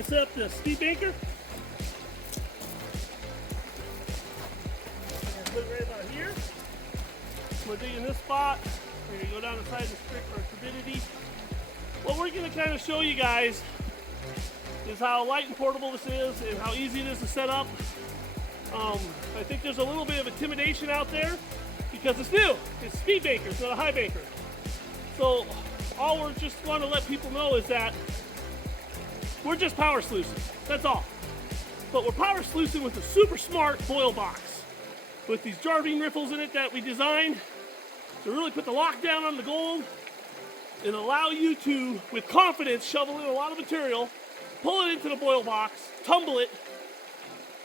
gonna set up the speed banker. Put it right about here. We're digging this spot. We're gonna go down the side of the strict or turbidity. What we're gonna kind of show you guys is how light and portable this is and how easy it is to set up. I think there's a little bit of intimidation out there because it's new. It's a speed banker, it's not a high banker. So all we just want to let people know is that we're just power sluicing. That's all. But we're power sluicing with a super smart boil box with these jarine riffles in it that we designed to really put the lockdown on the gold and allow you to, with confidence, shovel in a lot of material, pull it into the boil box, tumble it,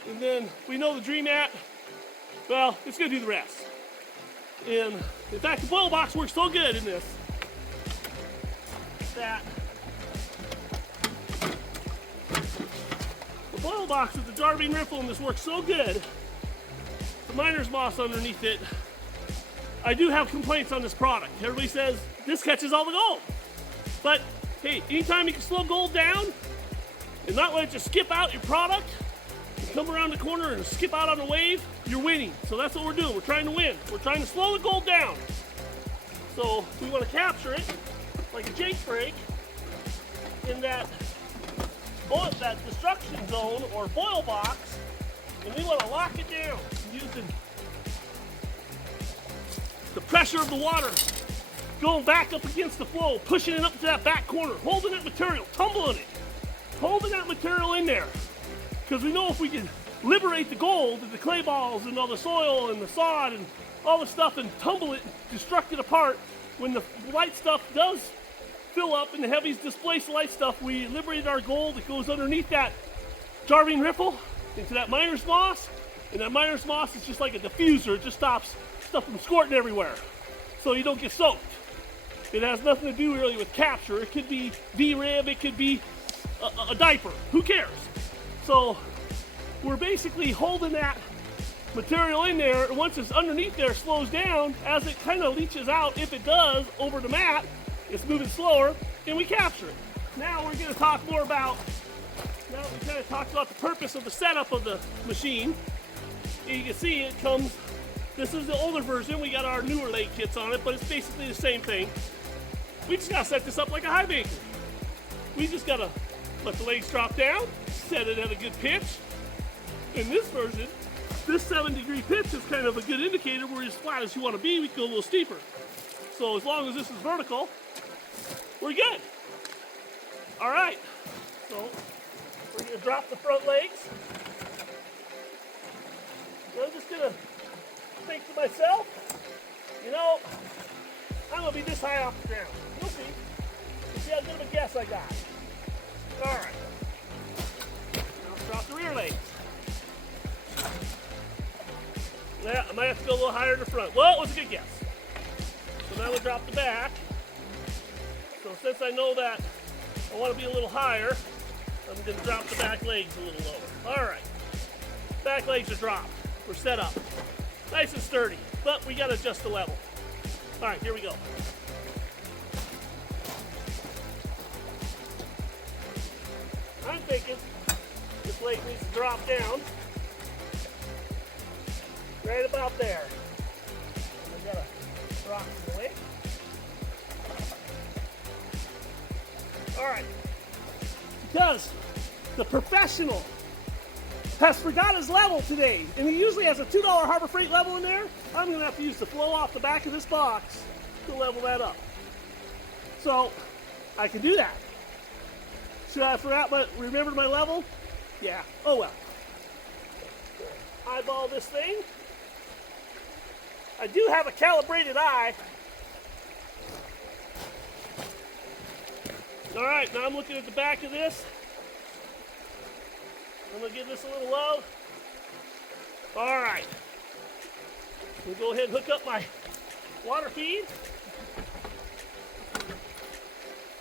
and then we know the Dream Mat, well, it's going to do the rest. And in fact, the boil box works so good in this that the boil box with the jarine riffle in this works so good, the miner's moss underneath it, I do have complaints on this product. Everybody says this catches all the gold. But hey, anytime you can slow gold down and not let it just skip out your product and come around the corner and skip out on a wave, you're winning. So that's what we're doing. We're trying to win. We're trying to slow the gold down. So we want to capture it like a Jake break in that destruction zone or boil box, and we want to lock it down using the pressure of the water going back up against the flow, pushing it up to that back corner, holding that material, tumbling it, holding that material in there. Because we know if we can liberate the gold and the clay balls and all the soil and the sod and all the stuff and tumble it, destruct it apart, when the light stuff does fill up and the heavies displace the light stuff, we liberated our gold. It goes underneath that jarine riffle into that miner's moss, and that miner's moss is just like a diffuser. It just stops stuff from squirting everywhere so you don't get soaked. It has nothing to do really with capture. It could be V-rib, it could be a diaper, who cares? So we're basically holding that material in there, and once it's underneath there, slows down. As it kind of leaches out, if it does, over the mat, it's moving slower, and we capture it. Now we're going to talk more about, now that we kind of talked about the purpose of the setup of the machine. You can see it comes, this is the older version, we got our newer leg kits on it, but it's basically the same thing. We just got to set this up like a high banker. We just got to let the legs drop down, set it at a good pitch. In this version, this 7-degree pitch is kind of a good indicator where as flat as you want to be. We can go a little steeper. So as long as this is vertical, we're good. All right, so we're going to drop the front legs. I'm just going to think to myself, you know, I'm going to be this high off the ground. You'll see. You'll see how good of a guess I got. All right. Now let's drop the rear legs. Yeah, I might have to go a little higher in the front. Well, it was a good guess. So now we'll drop the back. So since I know that I want to be a little higher, I'm going to drop the back legs a little lower. All right. Back legs are dropped. We're set up. Nice and sturdy, but we got to adjust the level. All right, here we go. I'm thinking this leg needs to drop down right about there. I gotta drop the leg. All right, because the professional has forgot his level today, and he usually has a $2 Harbor Freight level in there. I'm gonna have to use the flow off the back of this box to level that up. So I can do that. Should I have forgot but remembered my level? Yeah, oh well. Eyeball this thing. I do have a calibrated eye. All right, now I'm looking at the back of this. I'm gonna give this a little low. All right. We'll go ahead and hook up my water feed.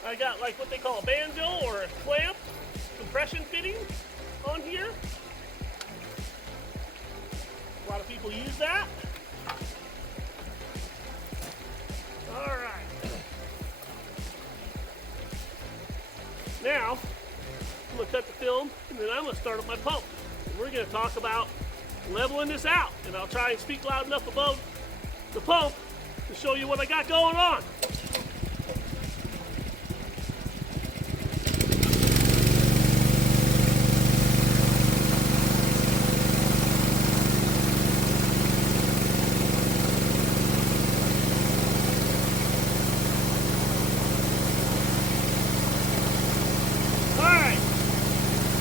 I got like what they call a banjo or a clamp compression fitting on here. A lot of people use that. All right. Now, I'm gonna cut the film, and then I'm going to start up my pump. And we're going to talk about leveling this out, and I'll try and speak loud enough above the pump to show you what I got going on.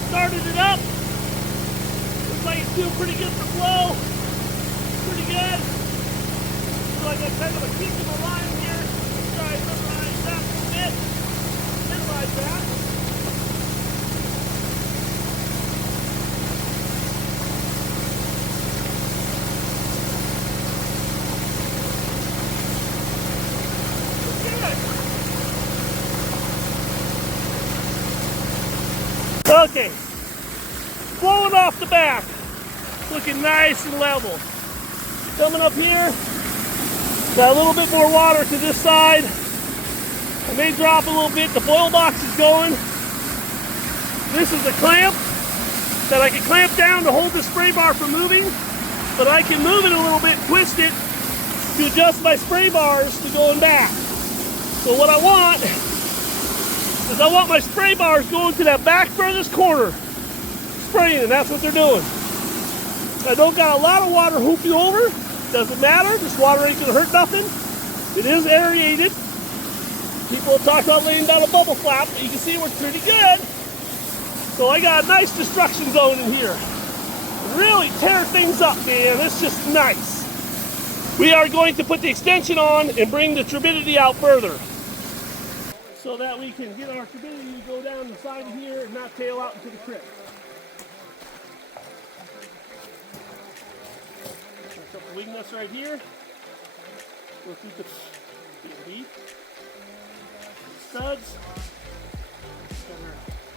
Started it up. Looks like it's doing pretty good for flow. Pretty good. So I got kind of a kick in my line here. Let's try and minimize that a little bit. Minimize that. Okay, flowing off the back, looking nice and level. Coming up here, got a little bit more water to this side. I may drop a little bit, the boil box is going. This is a clamp that I can clamp down to hold the spray bar from moving, but I can move it a little bit, twist it to adjust my spray bars to going back. So what I want is I want my spray bars going to that back furthest corner, spraying, and that's what they're doing. I don't got a lot of water hooping over, doesn't matter, this water ain't gonna hurt nothing. It is aerated. People talk about laying down a bubble flap, but you can see it works pretty good. So I got a nice destruction zone in here. Really tear things up, man, it's just nice. We are going to put the extension on and bring the turbidity out further, so that we can get our turbidity to go down the side of here and not tail out into the creek. A couple wing nuts right here. We'll keep it deep. Studs. So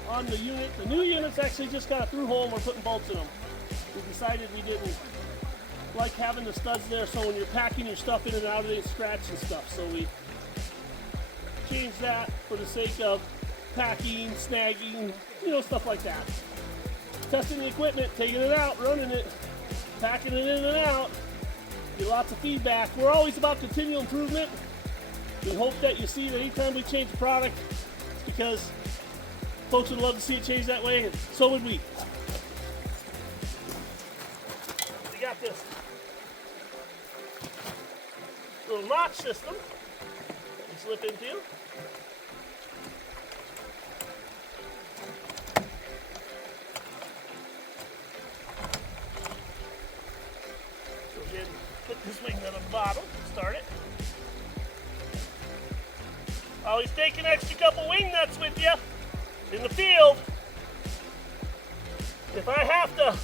we're on the unit. The new unit's actually just got a through hole and we're putting bolts in them. We decided we didn't like having the studs there, so when you're packing your stuff in and out, it didn't scratch and stuff. So we change that for the sake of packing, snagging, you know, stuff like that. Testing the equipment, taking it out, running it, packing it in and out. Get lots of feedback. We're always about continual improvement. We hope that you see that anytime we change a product, it's because folks would love to see it change that way, and so would we. We got this little notch system that we slip into. So again, put this wing nut on the bottom, start it. Always take an extra couple wing nuts with you in the field. If I have to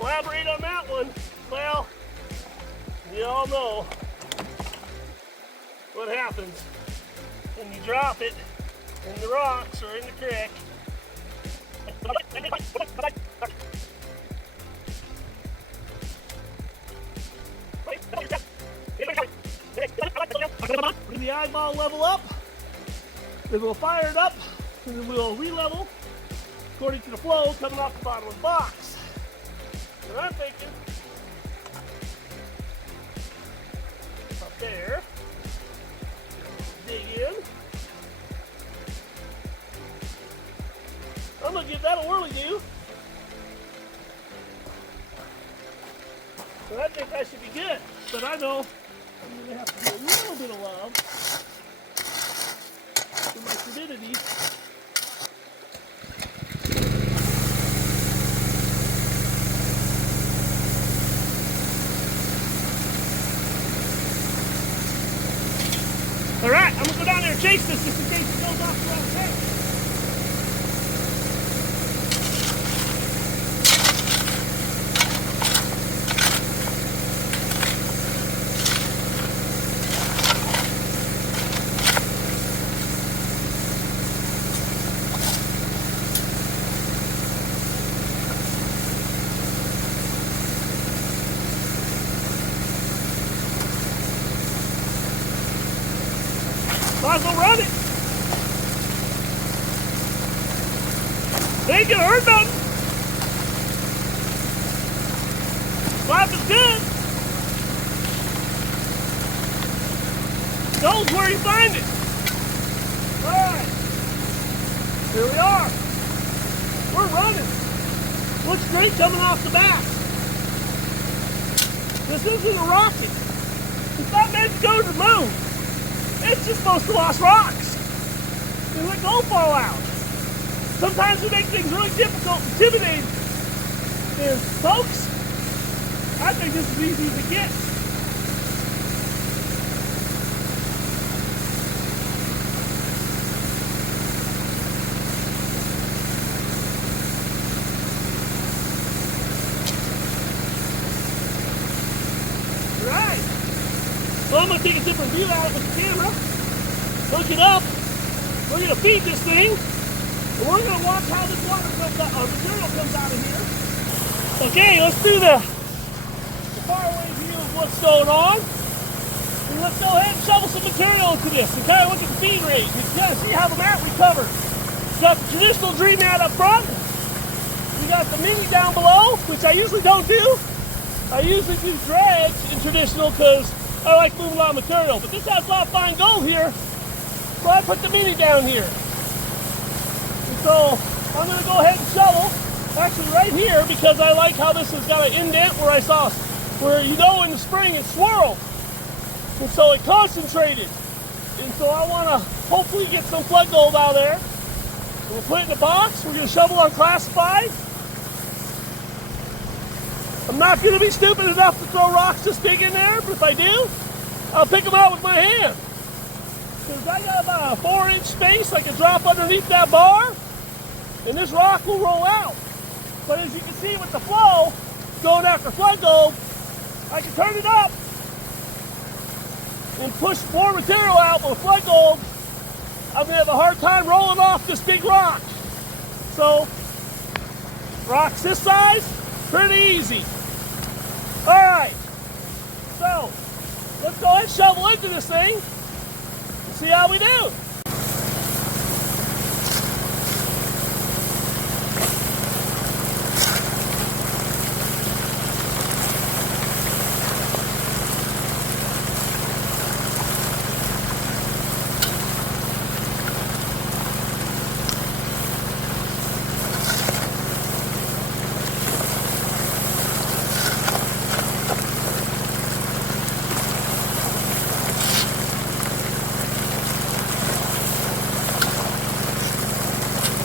elaborate on that one, well, you all know what happens when you drop it in the rocks or in the creek. When the eyeball level up, then we'll fire it up, and then we'll re-level according to the flow coming off the bottom of the box. And I'm thinking up there, dig in. I'm gonna give that a whirly do. And I think I should be good, but I know I'm gonna have to do a little bit of love for my turbidity. All right, I'm gonna go down there and chase this just in case it goes off the wrong tank. Might as well run it. ain't gonna hurt nothing. Life is good. Knows where you find it. Alright. Here we are. We're running. Looks great coming off the back. This isn't a rocket. It's not meant to go to the moon. It's just supposed to wash rocks. And let gold fall out. Sometimes we make things really difficult and intimidating. And folks, I think this is easy as it gets. Right. So I'm going to take a different view out of it with the camera. Hook it up. We're going to feed this thing. And we're going to watch how this water comes out, material comes out of here. Okay, let's do the faraway view of what's going on. And let's go ahead and shovel some material into this and kind of look at the feed rate. You can kind of see how the mat we covered. We got the traditional dream mat up front. We got the mini down below, which I usually don't do. I usually do drags in traditional because I like moving a lot of material. But this has a lot of fine gold here, so I put the mini down here. And so I'm going to go ahead and shovel. Actually right here, because I like how this has got an indent where I saw, where you know in the spring it swirled. And so it concentrated. And so I want to hopefully get some flood gold out of there. We'll put it in a box. We're going to shovel Unclassified. I'm not going to be stupid enough to throw rocks this big in there, but if I do, I'll pick them out with my hand. Because I got about a 4-inch space I can drop underneath that bar, and this rock will roll out. But as you can see with the flow, going after flood gold, I can turn it up and push more material out with flood gold. I'm going to have a hard time rolling off this big rock. So, rocks this size, pretty easy. Alright, so let's go ahead and shovel into this thing and see how we do.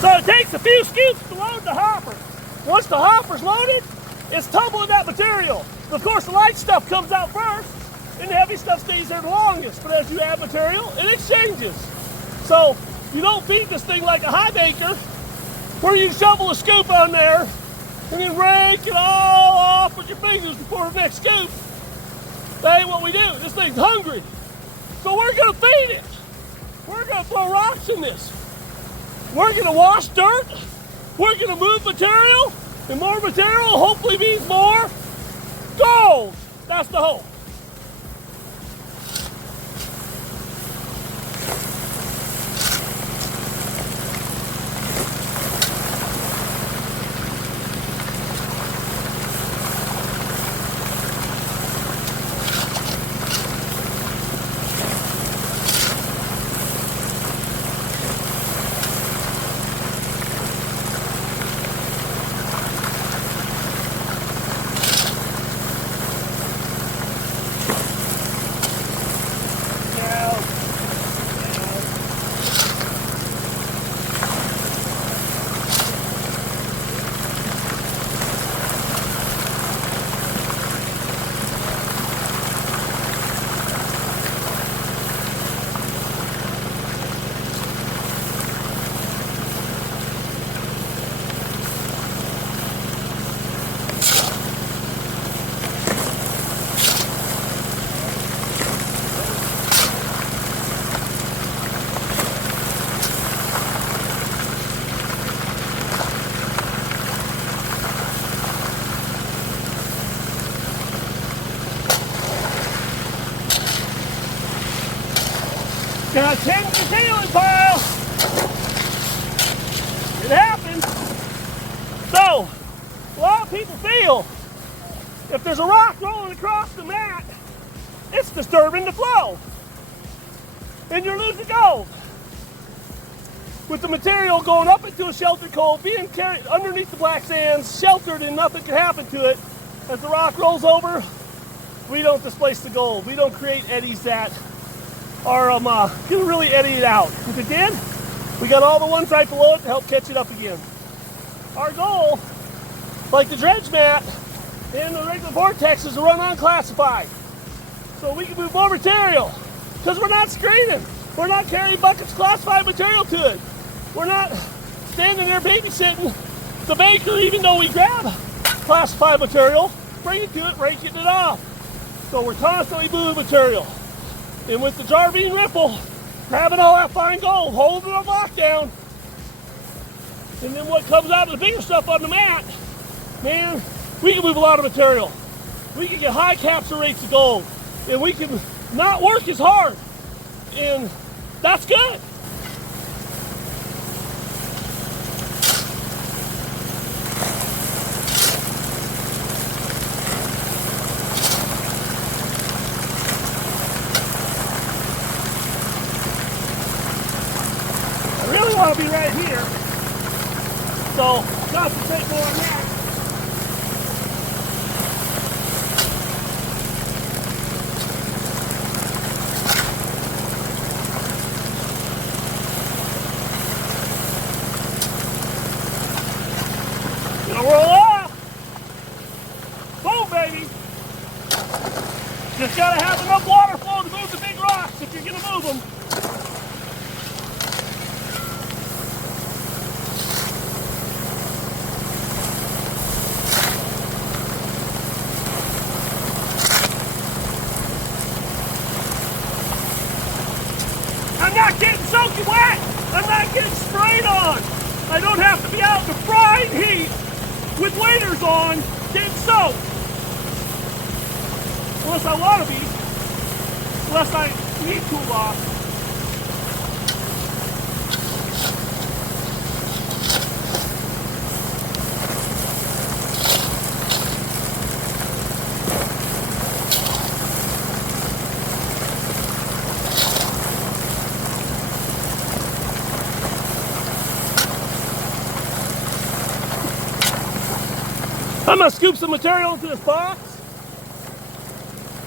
So it takes a few scoops to load the hopper. Once the hopper's loaded, it's tumbling that material. Of course, the light stuff comes out first, and the heavy stuff stays there the longest. But as you add material, it exchanges. So you don't feed this thing like a high baker, where you shovel a scoop on there, and then rake it all off with your fingers before the next scoop. That ain't what we do. This thing's hungry. So we're gonna feed it. We're gonna throw rocks in this. We're going to wash dirt, we're going to move material, and more material hopefully means more gold. That's the hope. Got 10 detailing pile. It happened. So, a lot of people feel if there's a rock rolling across the mat, it's disturbing the flow, and you're losing gold. With the material going up into a sheltered cove, being carried underneath the black sands, sheltered and nothing can happen to it, as the rock rolls over, we don't displace the gold. We don't create eddies that are gonna really eddy it out. If it did, we got all the ones right below it to help catch it up again. Our goal, like the dredge mat and the regular vortex, is to run unclassified. So we can move more material, because we're not screening. We're not carrying buckets of classified material to it. We're not standing there babysitting the baker, even though we grab classified material, bring it to it, breaking it off. So we're constantly moving material. And with the jarine riffle, grabbing all that fine gold, holding our block down. And then what comes out of the bigger stuff on the mat, man, we can move a lot of material. We can get high capture rates of gold. And we can not work as hard. And that's good. I really want to be right here. So concentrate more on that. Roll off. Boom, baby. Just gotta have enough water flow to move the big rocks if you're gonna move them. I'm not getting soaking wet. I'm not getting sprayed on. I don't have to be out in the frying heat with waders on, getting soaked. Unless I want to be. Unless I need to cool off. I'm gonna scoop some material into this box.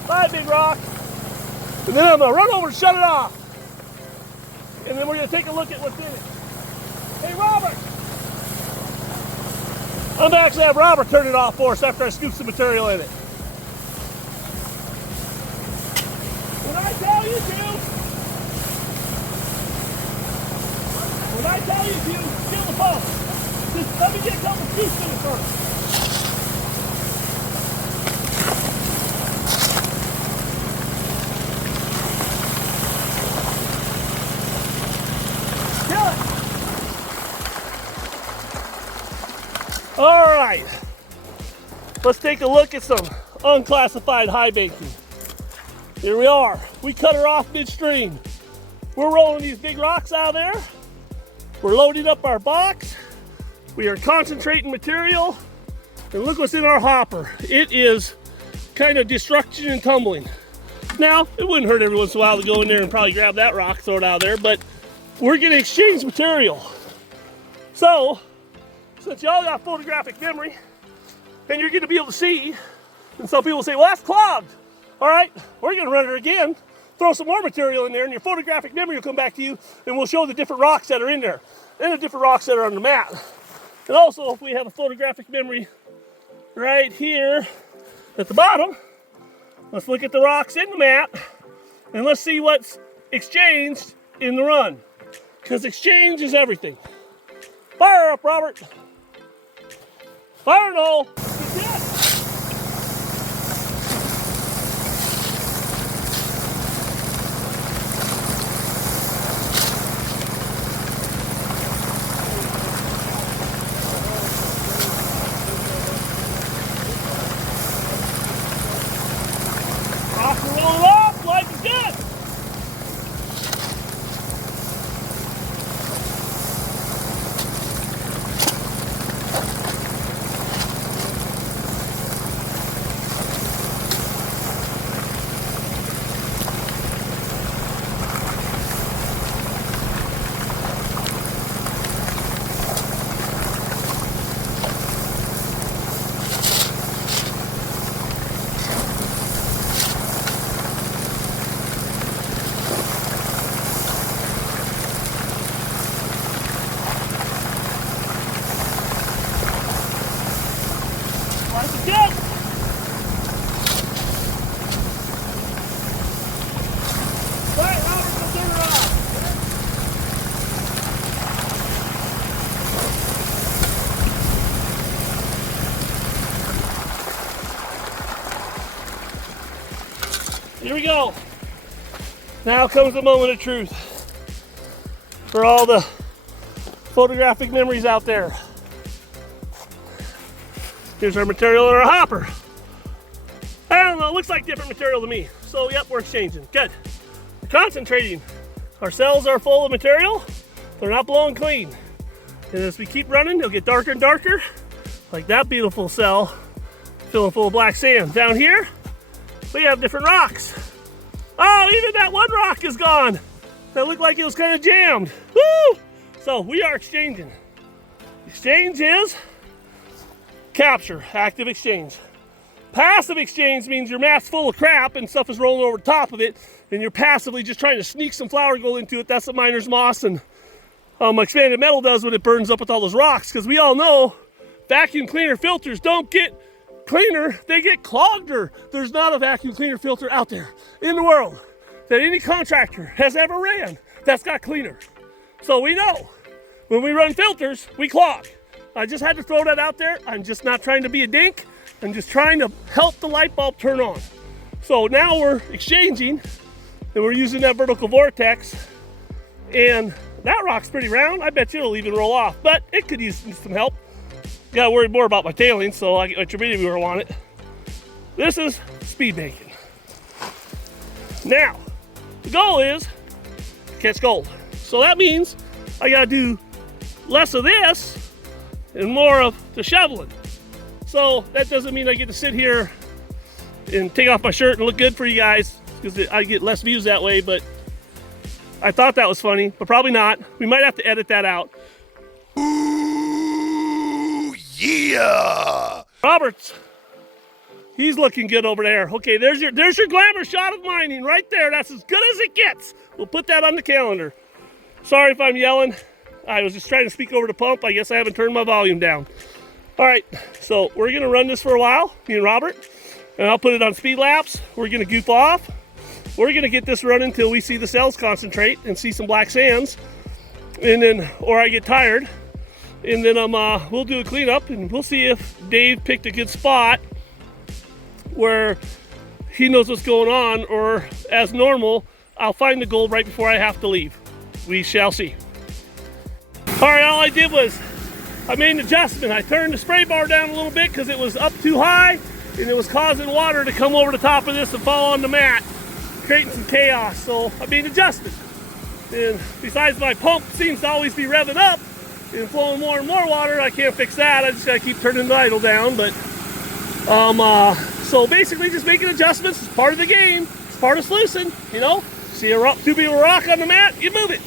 5 big rocks. And then I'm gonna run over and shut it off. And then we're gonna take a look at what's in it. Hey, Robert! I'm gonna actually have Robert turn it off for us after I scoop some material in it. When I tell you to, feel the pump. Just let me get a couple scoops in it first. All right, let's take a look at some unclassified high banking. Here we are. We cut her off midstream. We're rolling these big rocks out of there. We're loading up our box. We are concentrating material. And look what's in our hopper. It is kind of destruction and tumbling. Now, it wouldn't hurt every once in a while to go in there and probably grab that rock, throw it out of there, but we're gonna exchange material. So, since y'all got photographic memory, and you're gonna be able to see, and some people say, well, that's clogged. All right, we're gonna run it again, throw some more material in there, and your photographic memory will come back to you, and we'll show the different rocks that are in there, and the different rocks that are on the mat. And also, if we have a photographic memory right here at the bottom, let's look at the rocks in the mat, and let's see what's exchanged in the run, because exchange is everything. Fire up, Robert. Fire it all. Rock and roll it off like it's good. we go. Now comes the moment of truth for all the photographic memories out there. Here's our material in our hopper. I don't know, it looks like different material to me. So yep, we're exchanging. Good. We're concentrating. Our cells are full of material. They're not blowing clean. And as we keep running, they'll get darker and darker. Like that beautiful cell, filling full of black sand. Down here, we have different rocks. Oh, even that one rock is gone. That looked like it was kind of jammed. Woo! So we are exchanging. Exchange is capture, active exchange. Passive exchange means your mat's full of crap and stuff is rolling over the top of it, and you're passively just trying to sneak some flour gold into it. That's what miner's moss and expanded metal does when it burns up with all those rocks, because we all know vacuum cleaner filters don't get cleaner, they get cloggeder. There's not a vacuum cleaner filter out there in the world that any contractor has ever ran that's got cleaner. So we know when we run filters, we clog. I just had to throw that out there. I'm just not trying to be a dink. I'm just trying to help the light bulb turn on. So now we're exchanging and we're using that vertical vortex, and that rock's pretty round. I bet you it'll even roll off, but it could use some help. Gotta worry more about my tailing, so I get my turbidity where I want it. This is speed making. Now, the goal is to catch gold. So that means I gotta do less of this and more of the shoveling. So that doesn't mean I get to sit here and take off my shirt and look good for you guys, because I get less views that way, but I thought that was funny, but probably not. We might have to edit that out. Ooh, yeah! Roberts, he's looking good over there. Okay, there's your glamour shot of mining right there. That's as good as it gets. We'll put that on the calendar. Sorry if I'm yelling. I was just trying to speak over the pump. I guess I haven't turned my volume down. All right, so we're gonna run this for a while, me and Robert, and I'll put it on speed laps. We're gonna goof off. We're gonna get this running until we see the cells concentrate and see some black sands, and then, or I get tired, and then we'll do a cleanup and we'll see if Dave picked a good spot where he knows what's going on, or as normal, I'll find the gold right before I have to leave. We shall see. All right, all I did was I made an adjustment. I turned the spray bar down a little bit because it was up too high and it was causing water to come over the top of this and fall on the mat, creating some chaos. So I made an adjustment. And besides, my pump seems to always be revving up and flowing more and more water. I can't fix that. I just gotta keep turning the idle down. But so basically just making adjustments. It's part of the game. It's part of sluicing, you know. See a rock, too big of a rock on the mat, you move it.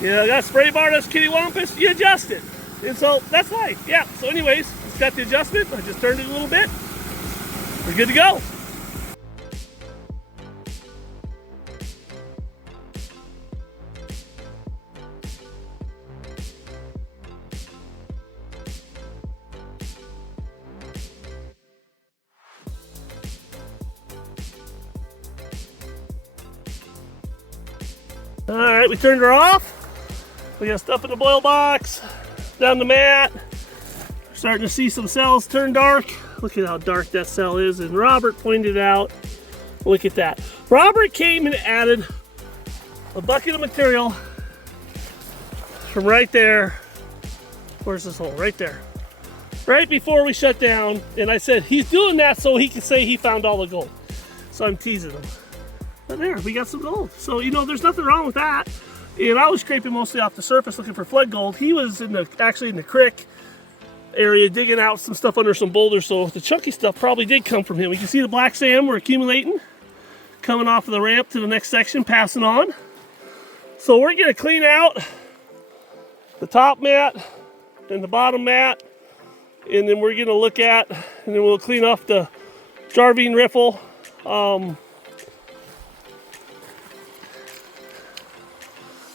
You know, got a spray bar that's kittywampus, you adjust it. And so that's life. Yeah, so anyways, it's got the adjustment. I just turned it a little bit. We're good to go. All right, we turned her off. We got stuff in the boil box, down the mat. We're starting to see some cells turn dark. Look at how dark that cell is, and Robert pointed out, look at that. Robert came and added a bucket of material from right there. Where's this hole? Right there. Right before we shut down, and I said he's doing that so he can say he found all the gold. So I'm teasing him. But there, we got some gold. So, you know, there's nothing wrong with that. And I was scraping mostly off the surface looking for flood gold. He was actually in the creek area digging out some stuff under some boulders. So the chunky stuff probably did come from him. You can see the black sand we're accumulating, coming off of the ramp to the next section, passing on. So we're gonna clean out the top mat and the bottom mat. And then we're gonna look at, and then we'll clean off the jarine riffle.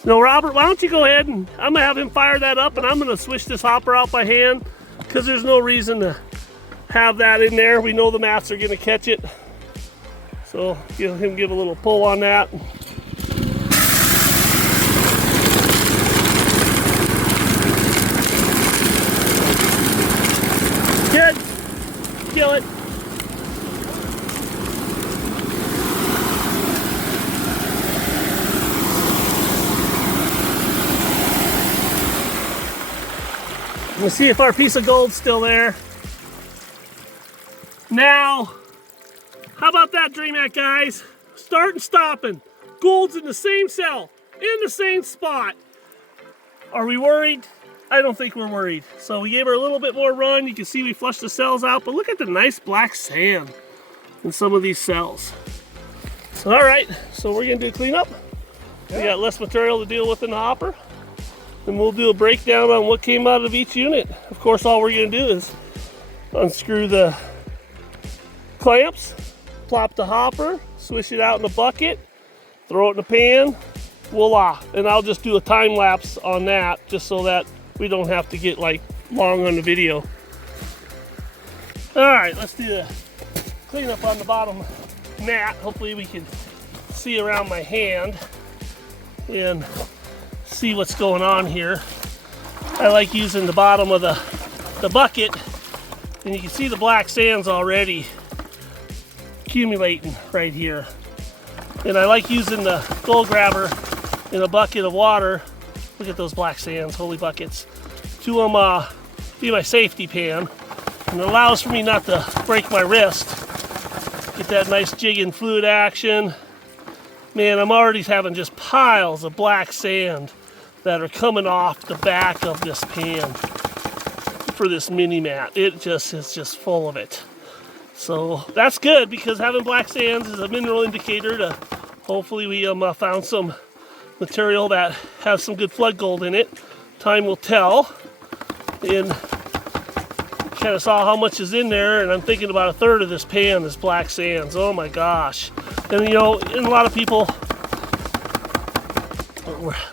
No, Robert, why don't you go ahead and I'm gonna have him fire that up, and I'm gonna switch this hopper out by hand because there's no reason to have that in there. We know the mats are gonna catch it. So give a little pull on that. Good. Kill it. Let's see if our piece of gold's still there. Now, how about that, DreamHack guys? Start and stopping. Gold's in the same cell, in the same spot. Are we worried? I don't think we're worried. So we gave her a little bit more run. You can see we flushed the cells out, but look at the nice black sand in some of these cells. So, all right, so we're gonna do a cleanup. We got less material to deal with in the hopper. And we'll do a breakdown on what came out of each unit. Of course, all we're gonna do is unscrew the clamps, plop the hopper, swish it out in the bucket, throw it in the pan, voila. And I'll just do a time lapse on that just so that we don't have to get like long on the video. All right, let's do the cleanup on the bottom mat. Hopefully we can see around my hand and see what's going on here. I like using the bottom of the bucket, and you can see the black sands already accumulating right here. And I like using the gold grabber in a bucket of water. Look at those black sands, holy buckets. To be my safety pan. And it allows for me not to break my wrist. Get that nice jigging fluid action. Man, I'm already having just piles of black sand that are coming off the back of this pan for this mini mat. It just is just full of it. So that's good, because having black sands is a mineral indicator to hopefully we found some material that has some good flood gold in it. Time will tell. And kind of saw how much is in there, and I'm thinking about a third of this pan is black sands. Oh my gosh. And you know, and a lot of people,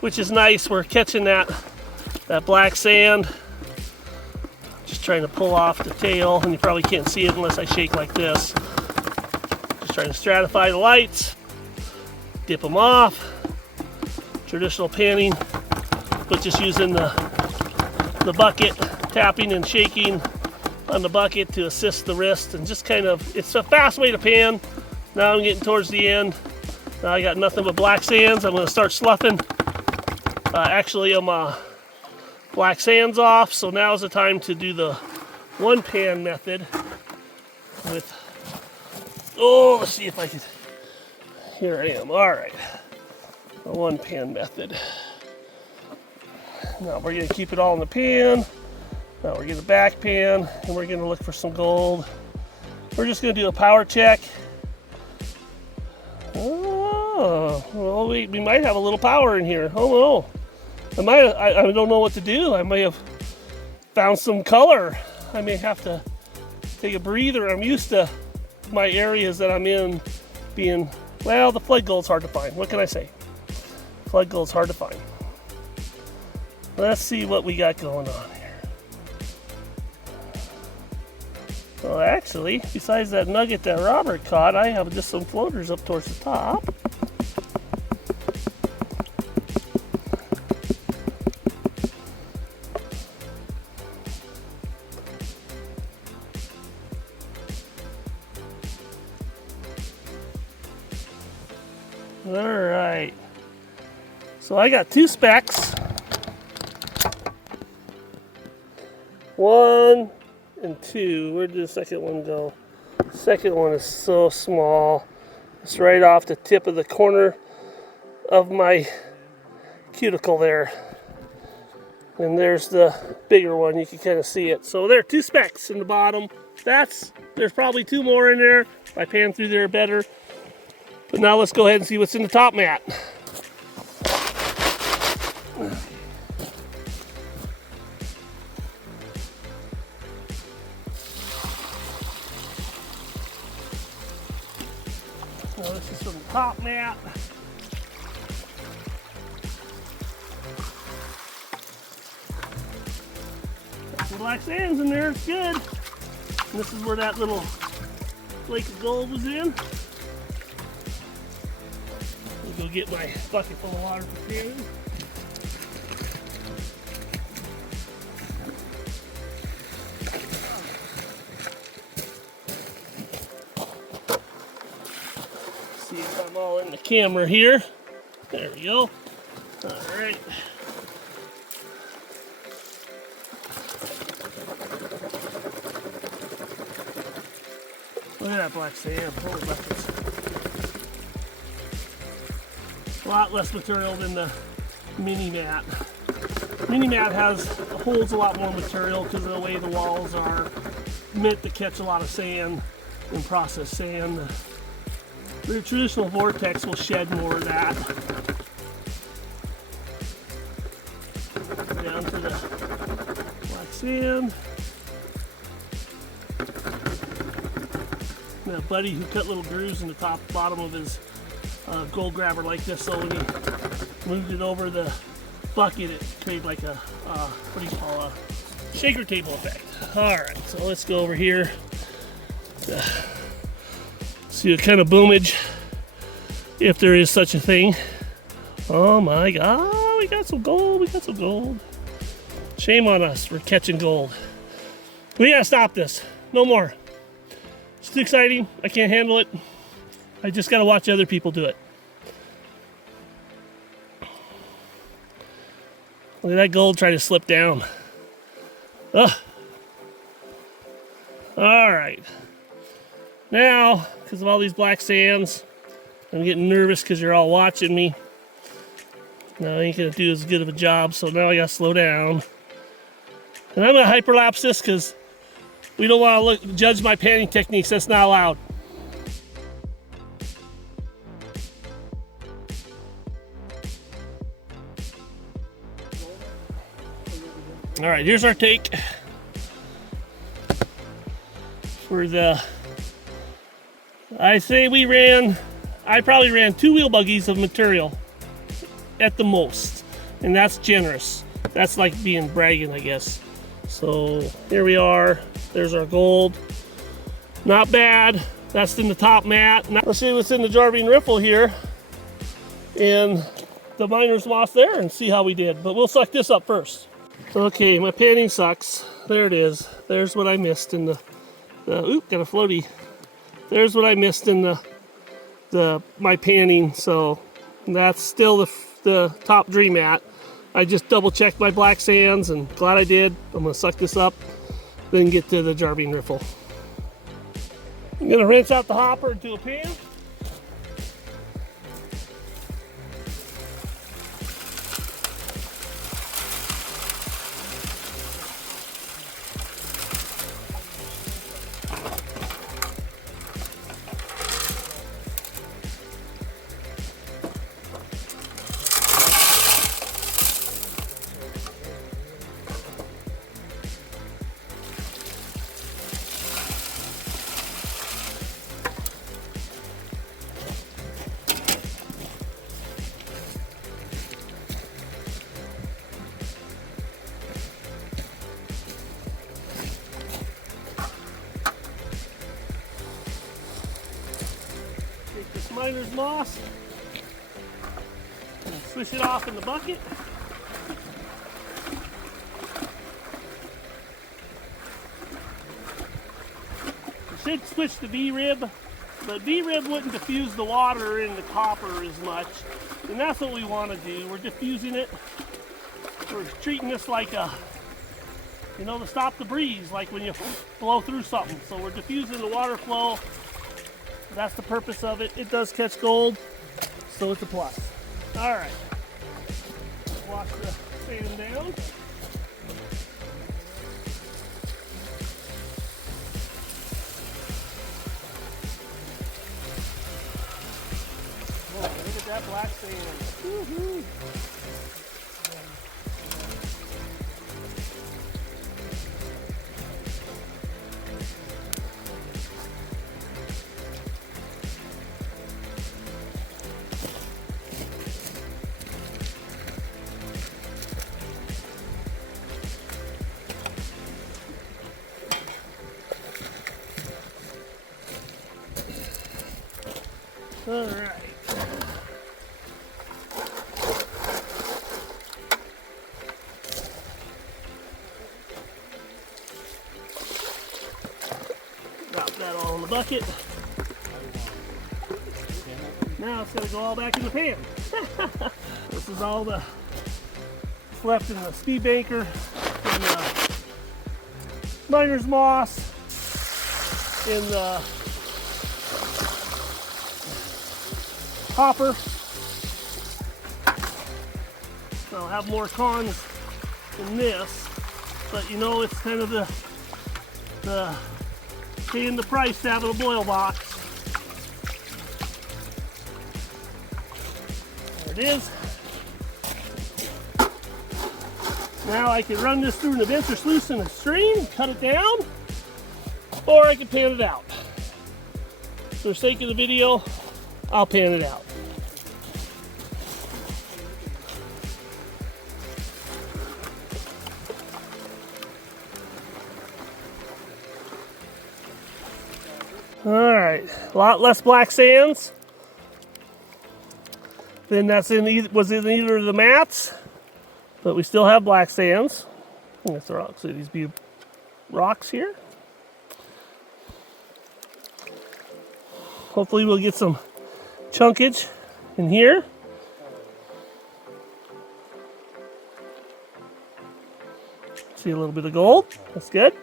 which is nice, we're catching that black sand. Just trying to pull off the tail, and you probably can't see it unless I shake like this. Just trying to stratify the lights, dip them off. Traditional panning, but just using the bucket, tapping and shaking on the bucket to assist the wrist, and just kind of, it's a fast way to pan. Now I'm getting towards the end. Now I got nothing but black sands. I'm going to start sloughing. Actually, I'm black sands off, so now is the time to do the one pan method with, oh, let's see if I can, here I am, all right, the one pan method. Now we're going to keep it all in the pan. Now we're going to back pan, and we're going to look for some gold. We're just going to do a power check. Oh, well, we might have a little power in here. Oh no. I don't know what to do. I may have found some color. I may have to take a breather. I'm used to my areas that I'm in being, well, the flood gold's hard to find. What can I say? Flood gold's hard to find. Let's see what we got going on here. Well, actually, besides that nugget that Robert caught, I have just some floaters up towards the top. All right. So I got two specks. 1 and 2. Where did the second one go? The second one is so small. It's right off the tip of the corner of my cuticle there. And there's the bigger one. You can kind of see it. So there are 2 specks in the bottom. There's probably 2 more in there. If I pan through there better. But now let's go ahead and see what's in the top mat. Now this is from the top mat. Got some black sands in there, it's good. And this is where that little flake of gold was in. Go get my bucket full of water for panning. See if I'm all in the camera here. There we go. All right. Look at that black sand. Holy buckets. A lot less material than the mini mat. Mini mat holds a lot more material because of the way the walls are meant to catch a lot of sand and process sand. The traditional vortex will shed more of that. Down to the black sand. And a buddy who cut little grooves in the top bottom of his gold grabber like this, so when he moved it over the bucket, it created like a what do you call a shaker table effect. All right, so let's go over here. See what kind of boomage, if there is such a thing. Oh my God, we got some gold, we got some gold. Shame on us for catching gold. We gotta stop this, no more. It's too exciting, I can't handle it. I just gotta watch other people do it. Look at that gold try to slip down. Ugh. All right. Now, because of all these black sands, I'm getting nervous because you're all watching me. Now I ain't gonna do as good of a job, so now I gotta slow down. And I'm gonna hyperlapse this because we don't want to judge my panning techniques. That's not allowed. All right, here's our take for the. I probably ran 2 wheel buggies of material at the most, and that's generous. That's like being bragging, I guess. So here we are. There's our gold. Not bad. That's in the top mat. Now, let's see what's in the jarine riffle here, and the miner's moss there, and see how we did. But we'll suck this up first. Okay, my panning sucks. There it is. There's what I missed in the oop, got a floaty. There's what I missed in my panning. So that's still the top dream mat. I just double checked my black sands and glad I did. I'm gonna suck this up, then get to the jarine riffle. I'm gonna rinse out the hopper into a pan. Take this miner's moss and swish it off in the bucket. You should switch the V-rib, but V-rib wouldn't diffuse the water in the copper as much, and that's what we want to do. We're diffusing it. We're treating this like a, to stop the breeze, like when you blow through something. So we're diffusing the water flow. That's the purpose of it. It does catch gold, so it's a plus. All right, wash the sand down. Oh, look at that black sand. Woo-hoo. All right. Drop that all in the bucket. Now it's going to go all back in the pan. This is all the left in the speed banker and the miner's moss and the hopper. I'll have more cons than this, but you know, it's kind of the paying the price to have a boil box. There it is. Now I can run this through an adventure sluice in a stream, cut it down, or I can pan it out. For the sake of the video, I'll pan it out. All right, a lot less black sands than was in either of the mats, but we still have black sands. I guess there are actually these beautiful rocks here. Hopefully we'll get some chunkage in here. See a little bit of gold, that's good.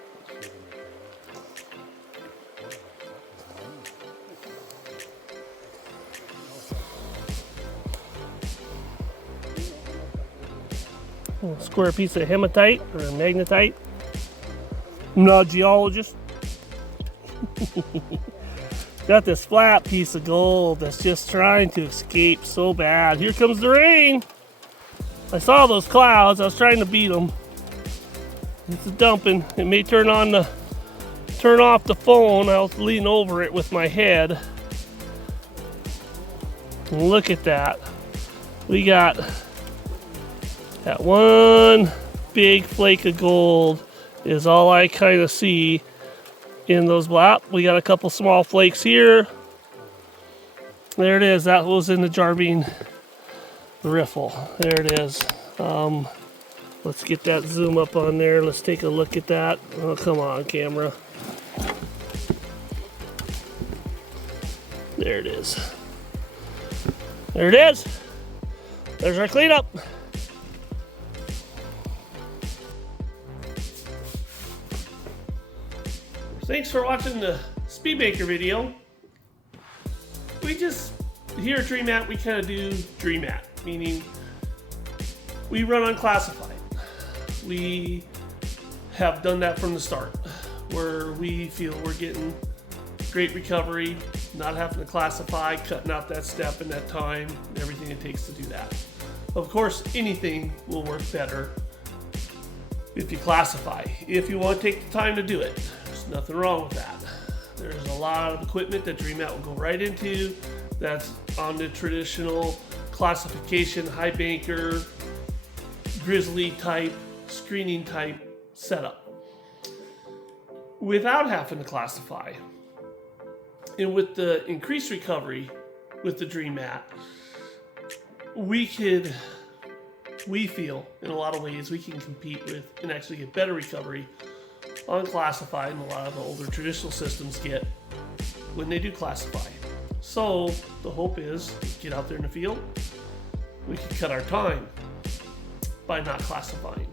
A square piece of hematite or magnetite. I'm not a geologist. Got this flat piece of gold that's just trying to escape so bad. Here comes the rain. I saw those clouds. I was trying to beat them. It's dumping. It may turn off the phone. I'll lean over it with my head. And look at that. We got that one big flake of gold is all I kind of see in those black. We got a couple small flakes here. There it is. That was in the jarine riffle. There it is. Let's get that zoom up on there. Let's take a look at that. Oh, come on, camera. There it is. There it is. There's our cleanup. Thanks for watching the Speed Maker video. Here at Dream Mat, we kind of do Dream Mat, meaning we run Unclassified. We have done that from the start, where we feel we're getting great recovery, not having to classify, cutting out that step and that time, and everything it takes to do that. Of course, anything will work better if you classify, if you want to take the time to do it. There's nothing wrong with that. There's a lot of equipment that Dream Mat will go right into that's on the traditional classification, high banker, grizzly type, screening type setup without having to classify. And with the increased recovery with the Dream Mat, we feel in a lot of ways we can compete with and actually get better recovery on classified than a lot of the older traditional systems get when they do classify. So the hope is get out there in the field, we can cut our time by not classifying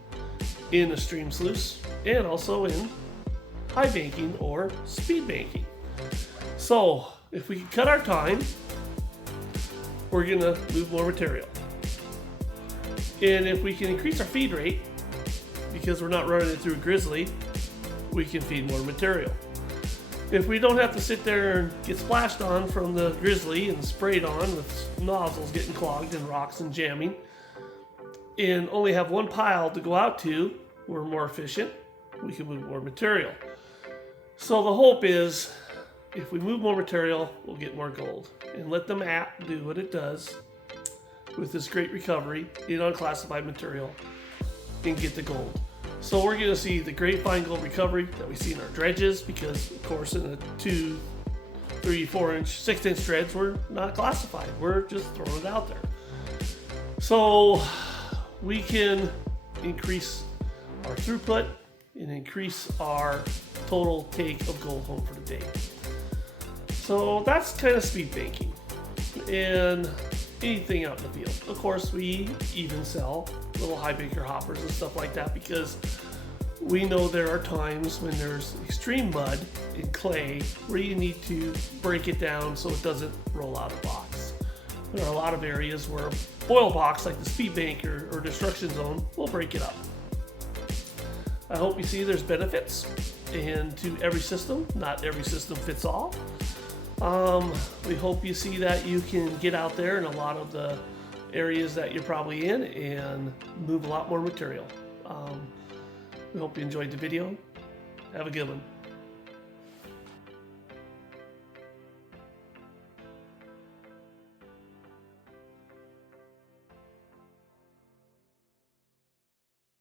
in a stream sluice and also in high banking or speed banking. So if we can cut our time, we're gonna move more material. And if we can increase our feed rate, because we're not running it through a grizzly, we can feed more material. If we don't have to sit there and get splashed on from the grizzly and sprayed on with nozzles getting clogged and rocks and jamming, and only have one pile to go out to, we're more efficient, we can move more material. So the hope is, if we move more material, we'll get more gold. And let the mat do what it does with this great recovery in unclassified material and get the gold. So we're gonna see the great fine gold recovery that we see in our dredges, because of course in the 2, 3, 4 inch, 6 inch dredge, we're not classified. We're just throwing it out there. So we can increase our throughput and increase our total take of gold home for the day. So that's kind of speed banking and anything out in the field. Of course, we even sell little high banker hoppers and stuff like that, because we know there are times when there's extreme mud and clay where you need to break it down so it doesn't roll out of the box. There are a lot of areas where oil box, like the speed bank or destruction zone, will break it up. I hope you see there's benefits and to every system. Not every system fits all. We hope you see that you can get out there in a lot of the areas that you're probably in and move a lot more material. We hope you enjoyed the video. Have a good one.